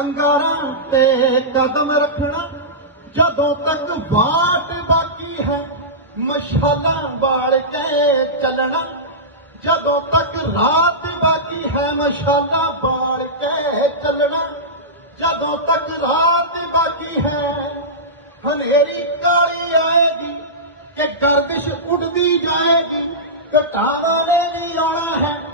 انگاراں تے قدم رکھنا جدوں تک واٹ باقی ہے مشالاں بال کے چلنا جدوں تک رات باقی ہے مشالاں بال کے چلنا جدوں تک رات باقی ہے ہنیری کالی آئے گی کہ گردش اڑتی جائے گی کٹارا نے بھی آنا ہے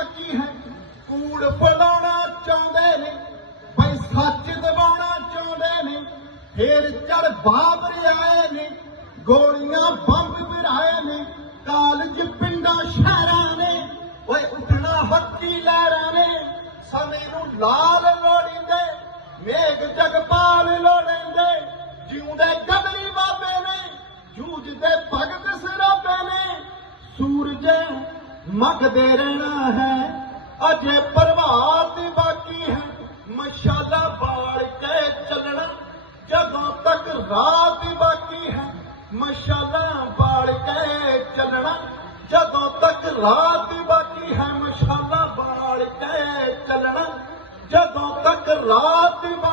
ਕੂੜ ਫੜਾਉਣਾ ਚਾਹੁੰਦੇ ਨੇ ਬਈ ਸੱਚ ਦਬਾਉਣਾ ਚਾਹੁੰਦੇ ਨੇ, ਫੇਰ ਚੜ ਬਾਬਰ ਆਏ ਨੇ ਗੋਲੀਆਂ ਬੰਬ ਵਿਰਾਏ ਨੇ, ਕਾਲਜ ਪਿੰਡਾਂ ਸ਼ਹਿਰਾਂ ਨੇ, ਓਏ ਉੱਠਣਾ ਹੱਕੀ ਲਹਿਰਾਂ ਨੇ ਸਮੇਂ ਨੂੰ ਲਾਲ ਲੋੜੀਂਦੇ, ਮੇਘ ਜਗਪਾਲ ਲੋੜੀਂਦੇ, ਜਿਉਂਦੇ ਗਦਰੀ ਬਾਬੇ ਨੇ ਜੂਝਦੇ ਭਗਤ ਸਰਾਬੇ ਨੇ, ਸੂਰਜ ਮਗਦੇ ਰਹਿਣਾ ਹੈ اجے پرواہ باقی ہے مشالہ باڑ کے چلنا جدوں تک رات باقی ہے مشالہ بال کے چلنا جدوں تک رات باقی ہے مشالہ بال کے چلنا جدوں تک رات باقی